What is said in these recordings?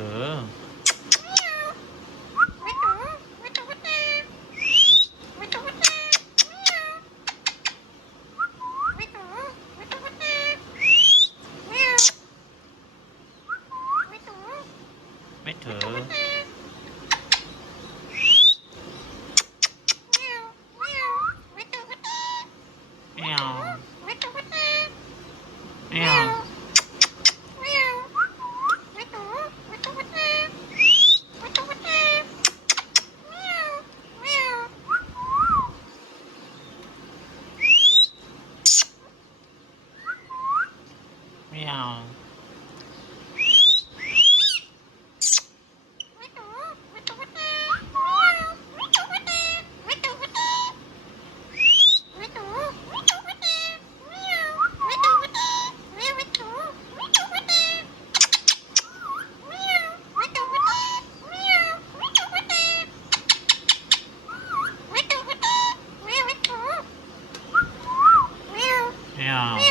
ถือไม่ถือไม่เอาไม่เอาไม่เอาไม่เอาไม่เอา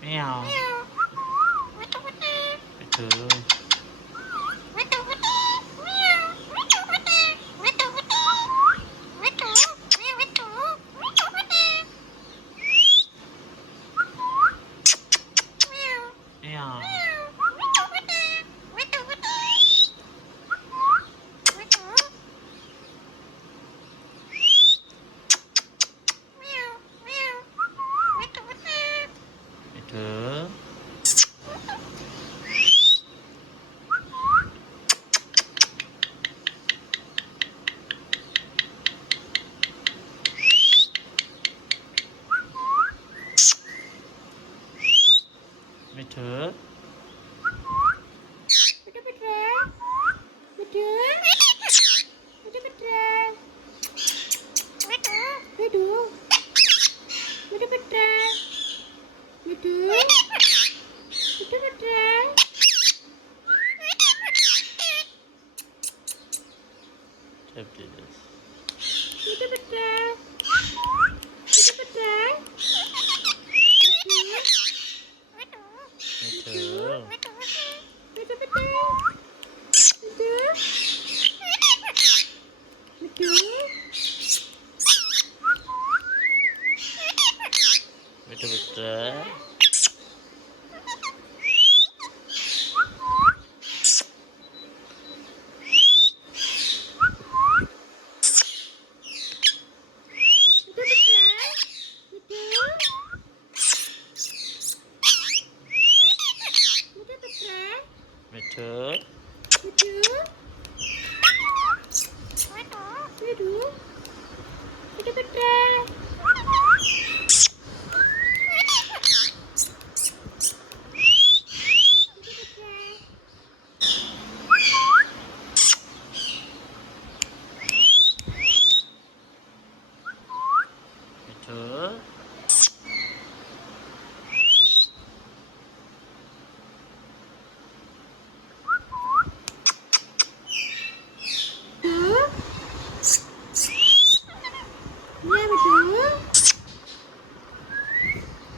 ไม่เอาไม่ถือไม่เอาไม่ถือไม่ถือเจ็บดีเลยไม่ถือไม่ถือไม่ถือไม่ถือไม่ถือไม่ถือไม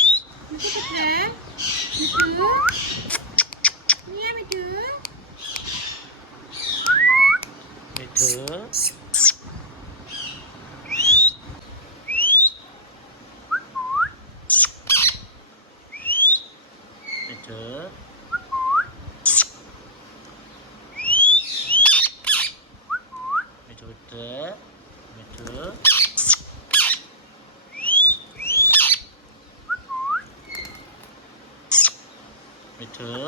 ่ถือไม่ถือเจ๊ไม่ถือไม่ถือ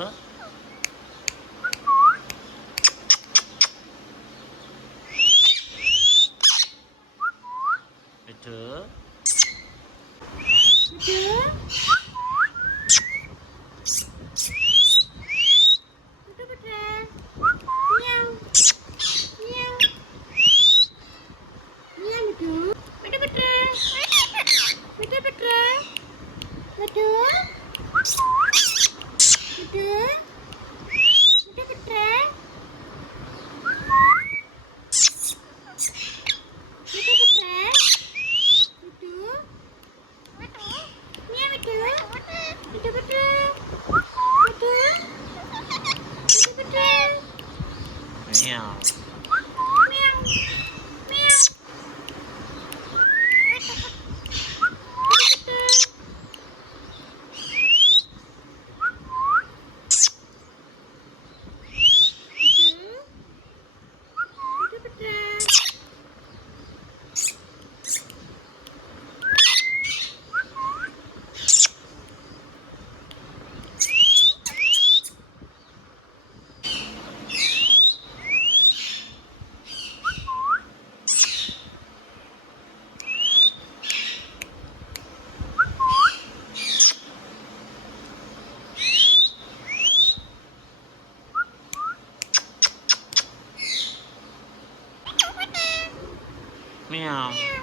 Meow.